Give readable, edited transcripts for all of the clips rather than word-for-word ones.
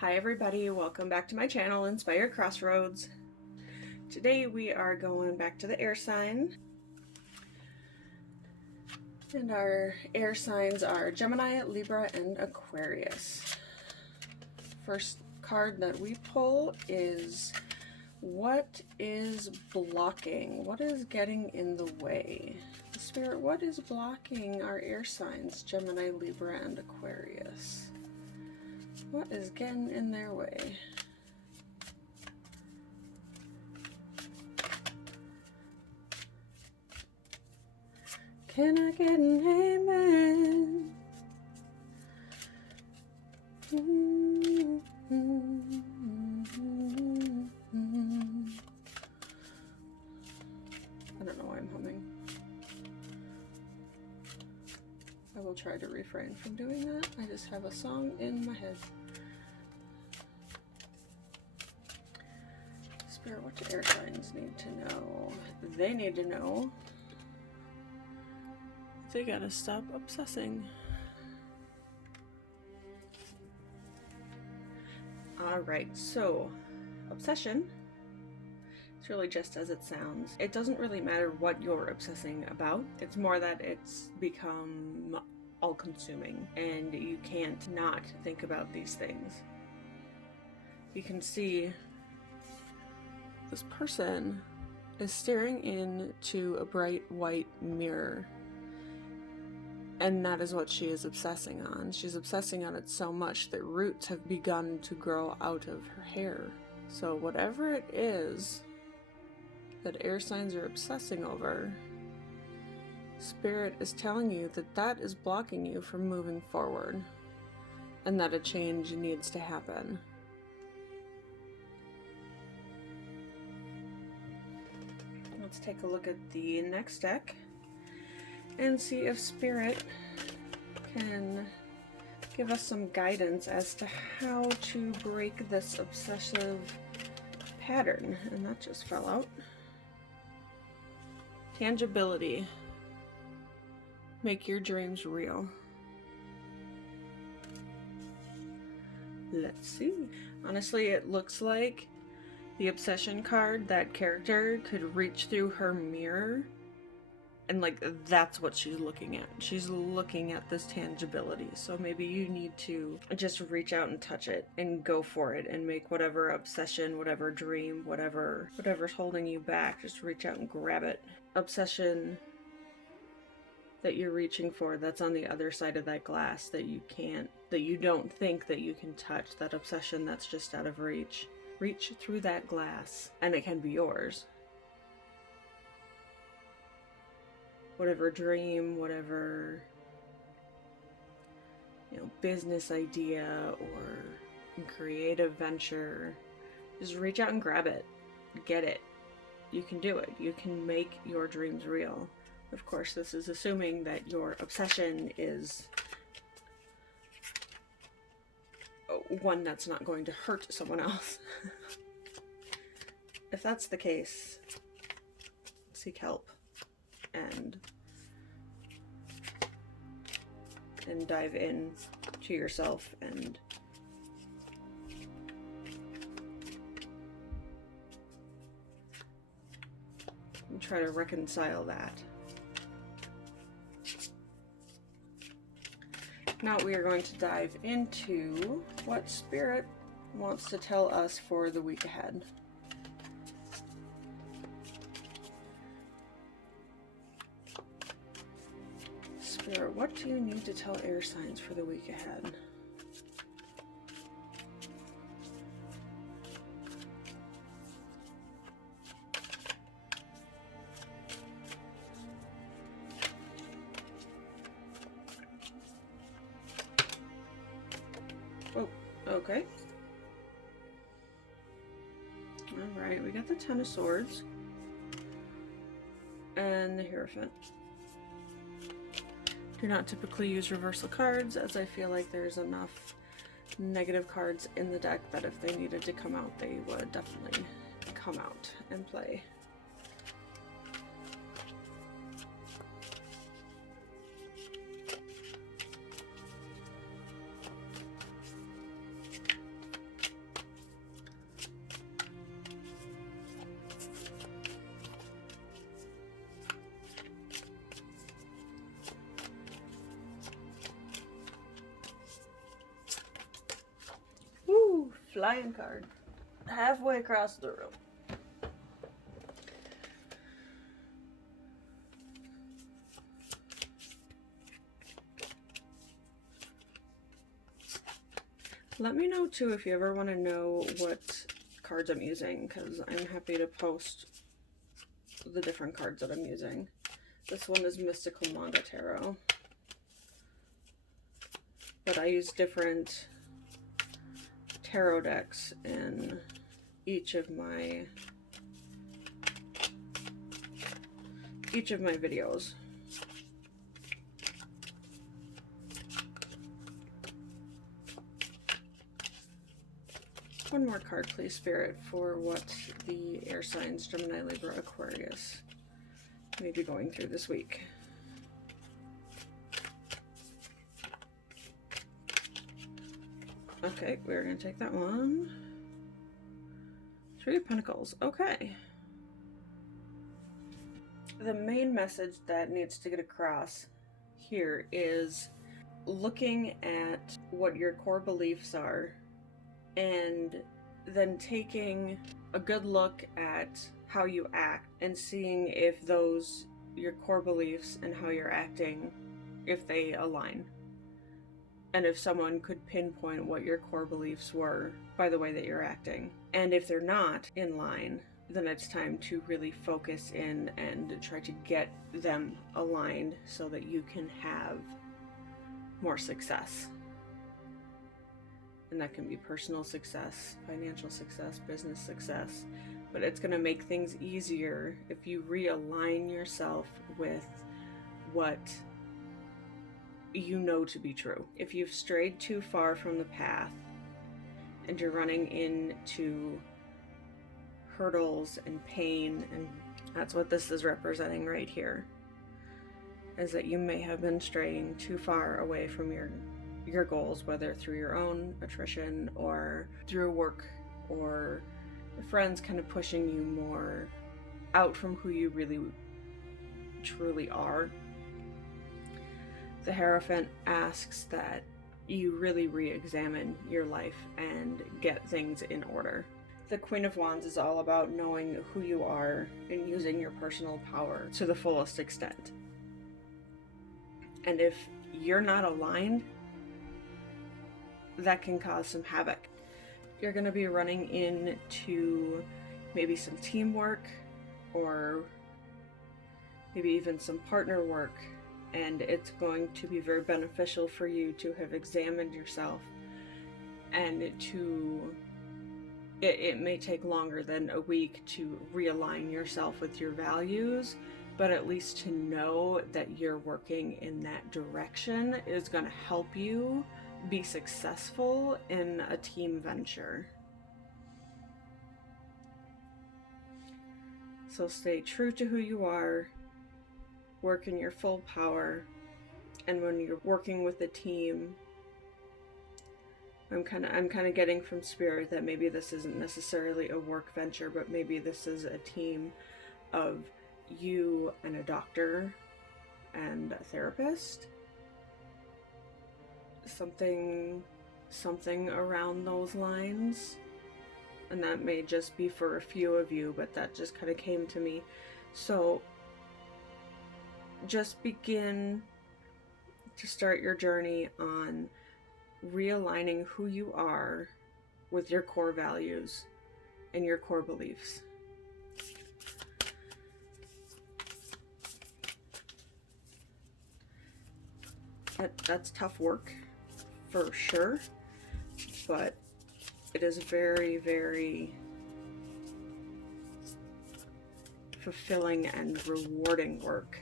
Hi everybody, welcome back to my channel, Inspired Crossroads. Today we are going back to the air sign. And our air signs are Gemini, Libra, and Aquarius. First card that we pull is what is blocking? What is getting in the way? Spirit, what is blocking our air signs, Gemini, Libra, and Aquarius? What is getting in their way? Can I get an amen? I don't know why I'm humming. I will try to refrain from doing that. I just have a song in my head. Spirit, what do air signs need to know? They need to know they gotta stop obsessing. Alright, so obsession, it's really just as it sounds. It doesn't really matter what you're obsessing about. It's more that it's become all-consuming and you can't not think about these things. You can see this person is staring into a bright white mirror, and that is what she is obsessing on. She's obsessing on it so much that roots have begun to grow out of her hair. So whatever it is that air signs are obsessing over, Spirit is telling you that that is blocking you from moving forward and that a change needs to happen. Let's take a look at the next deck and see if Spirit can give us some guidance as to how to break this obsessive pattern. And that just fell out. Tangibility. Make your dreams real. Let's see. Honestly, it looks like the obsession card, that character could reach through her mirror and like that's what she's looking at. She's looking at this tangibility. So maybe you need to just reach out and touch it and go for it and make whatever obsession, whatever dream, whatever's holding you back, just reach out and grab it. Obsession that you're reaching for, that's on the other side of that glass that you can't, that you don't think that you can touch, that obsession that's just out of reach. Reach through that glass and it can be yours. Whatever dream, whatever, business idea or creative venture, just reach out and grab it. Get it. You can do it. You can make your dreams real. Of course, this is assuming that your obsession is one that's not going to hurt someone else. If that's the case, seek help and dive in to yourself and try to reconcile that. Now we are going to dive into what Spirit wants to tell us for the week ahead. Spirit, what do you need to tell air signs for the week ahead? Oh, okay. Alright, we got the Ten of Swords and the Hierophant. Do not typically use reversal cards, as I feel like there's enough negative cards in the deck that if they needed to come out, they would definitely come out and play. flying card halfway across the room. Let me know too if you ever want to know what cards I'm using, because I'm happy to post the different cards that I'm using. This one is Mystical Manga Tarot, but I use different tarot decks in each of my videos. One more card, please, Spirit, for what the air signs Gemini, Libra, Aquarius may be going through this week. Okay, we're going to take that one. Three of Pentacles. Okay. The main message that needs to get across here is looking at what your core beliefs are and then taking a good look at how you act and seeing if those, your core beliefs and how you're acting, if they align. And if someone could pinpoint what your core beliefs were by the way that you're acting. And if they're not in line, then it's time to really focus in and try to get them aligned so that you can have more success. And that can be personal success, financial success, business success. But it's going to make things easier if you realign yourself with what you know to be true. If you've strayed too far from the path and you're running into hurdles and pain, and that's what this is representing right here, is that you may have been straying too far away from your goals, whether through your own attrition or through work or friends kind of pushing you more out from who you really truly are. The Hierophant asks that you really re-examine your life and get things in order. The Queen of Wands is all about knowing who you are and using your personal power to the fullest extent. And if you're not aligned, that can cause some havoc. You're going to be running into maybe some teamwork or maybe even some partner work, and it's going to be very beneficial for you to have examined yourself, and it may take longer than a week to realign yourself with your values, but at least to know that you're working in that direction is going to help you be successful in a team venture. So stay true to who you are, work in your full power, and when you're working with a team, I'm kind of getting from Spirit that maybe this isn't necessarily a work venture, but maybe this is a team of you and a doctor and a therapist. Something around those lines. And that may just be for a few of you, but that just kind of came to me. So just begin to start your journey on realigning who you are with your core values and your core beliefs. That's tough work, for sure, but it is very, very fulfilling and rewarding work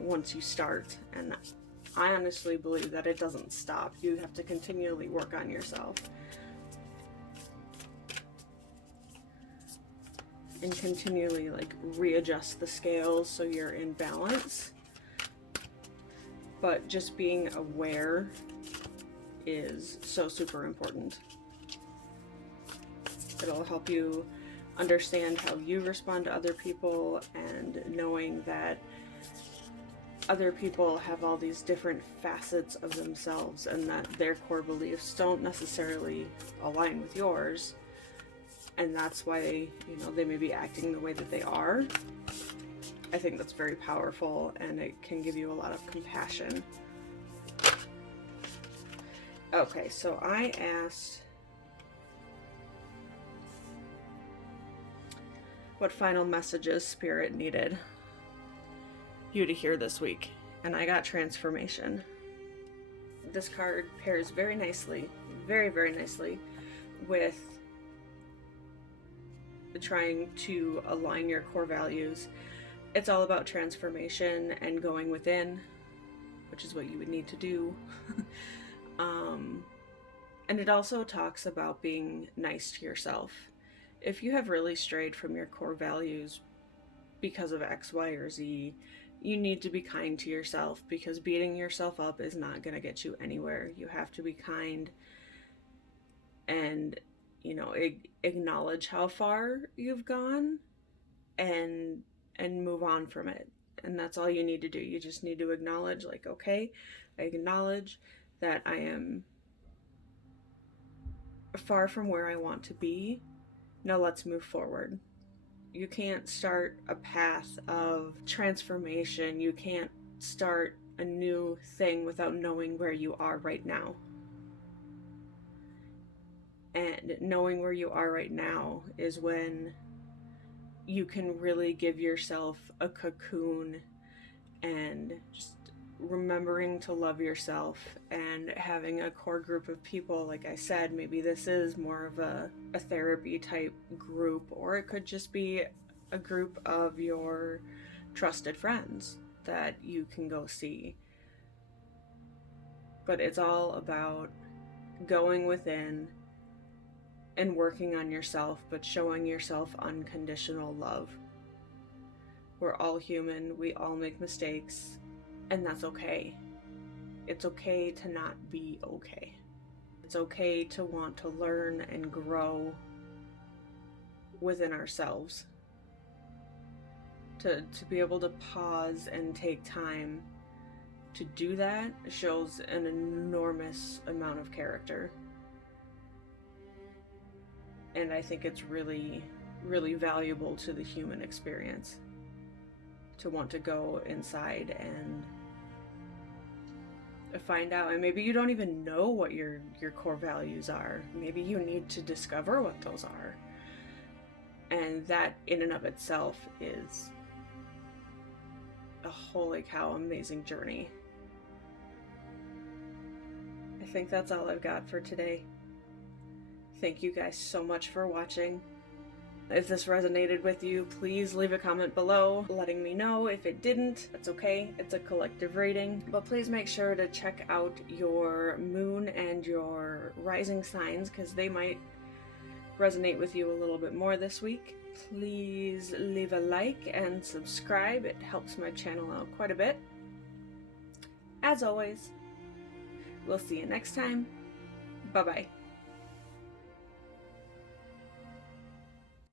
once you start, and I honestly believe that it doesn't stop. You have to continually work on yourself and continually readjust the scales so you're in balance. But just being aware is so super important. It'll help you understand how you respond to other people, and knowing that other people have all these different facets of themselves, and that their core beliefs don't necessarily align with yours, and that's why, they may be acting the way that they are. I think that's very powerful, and it can give you a lot of compassion. Okay, so I asked what final messages Spirit needed you to hear this week, and I got transformation. This card pairs very nicely, very, very nicely with trying to align your core values. It's all about transformation and going within, which is what you would need to do. And it also talks about being nice to yourself. If you have really strayed from your core values because of X, Y, or Z, you need to be kind to yourself, because beating yourself up is not going to get you anywhere. You have to be kind and, acknowledge how far you've gone and move on from it. And that's all you need to do. You just need to acknowledge, like, okay, I acknowledge that I am far from where I want to be. Now let's move forward. You can't start a path of transformation. You can't start a new thing without knowing where you are right now. And knowing where you are right now is when you can really give yourself a cocoon, and just remembering to love yourself and having a core group of people. Like I said, maybe this is more of a therapy type group, or it could just be a group of your trusted friends that you can go see. But it's all about going within and working on yourself, but showing yourself unconditional love. We're all human, we all make mistakes, and that's okay. It's okay to not be okay. It's okay to want to learn and grow within ourselves. To be able to pause and take time to do that shows an enormous amount of character. And I think it's really, really valuable to the human experience to want to go inside and find out. And maybe you don't even know what your core values are. Maybe you need to discover what those are. And that in and of itself is a holy cow amazing journey. I think that's all I've got for today. Thank you guys so much for watching. If this resonated with you, please leave a comment below letting me know. If it didn't, that's okay. It's a collective reading. But please make sure to check out your moon and your rising signs, because they might resonate with you a little bit more this week. Please leave a like and subscribe. It helps my channel out quite a bit. As always, we'll see you next time. Bye-bye.